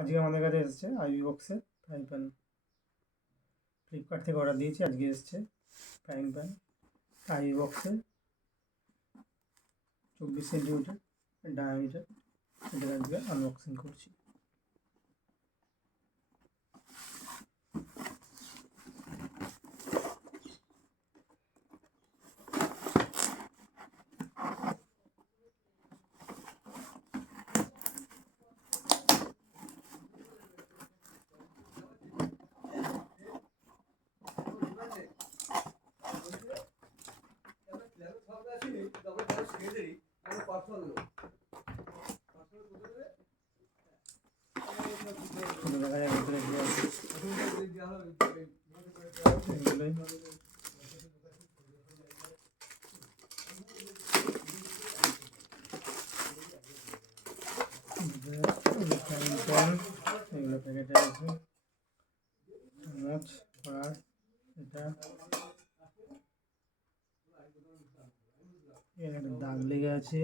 আজকে আমাদের কাছে এসেছে আইবি বক্সের ফ্রাইং প্যান। ফ্লিপকার্ট থেকে অর্ডার দিয়েছি, আজকে এসেছে ফ্রাইং প্যান আইবি বক্সের 24 সেন্টিমিটার ডায়ামিটার। এটা আজকে আনবক্সিং করছি। দেখা যায় ভিতরে কি আছে। এগুলো প্যাকেটে আছে চামচ, কড়াই, এটা একটা দাগ লেগে আছে।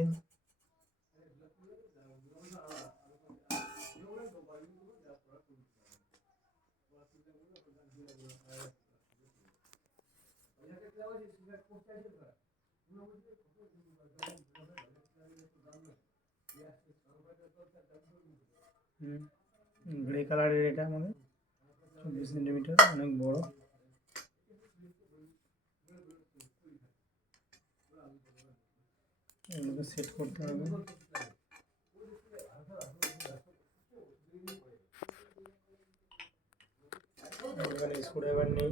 গ্রে কালারের, এটা আমাদের 24 সেন্টিমিটার, অনেক বড়। এগুলোকে সেট করতে হবে। এখানে স্ক্রুড্রাইভার নেই।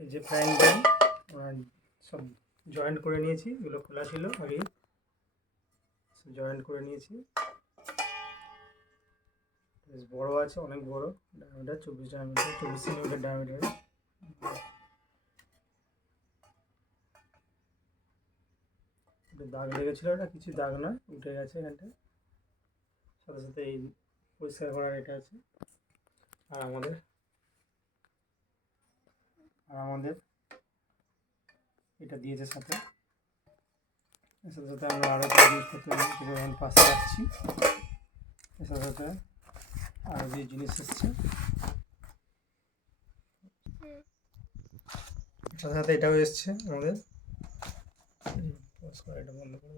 এই যে ফ্রাইং প্যান সব জয়েন্ট করে নিয়েছি, এগুলো খোলা ছিল আগে, জয়েন্ট করে নিয়েছি। বেশ বড় আছে, অনেক বড় ডায়ামিটার, 24 সেন্টিমিটার ডায়ামিটার। দাগ লেগেছিল, এটা কিছু দাগ না, উঠে গেছে এখানটা। সাথে সাথে এই পরিষ্কার করার এটা আছে। আর আমাদের এটা দিয়েছে সাথে। এর সাথে সাথে আমরা আরও ইউজ করতে পারি, সেটা আমি পাশে রাখছি। এর সাথে সাথে আরও যে জিনিস এসছে, সাথে সাথে এটাও এসছে আমাদের। এটা বন্ধ করে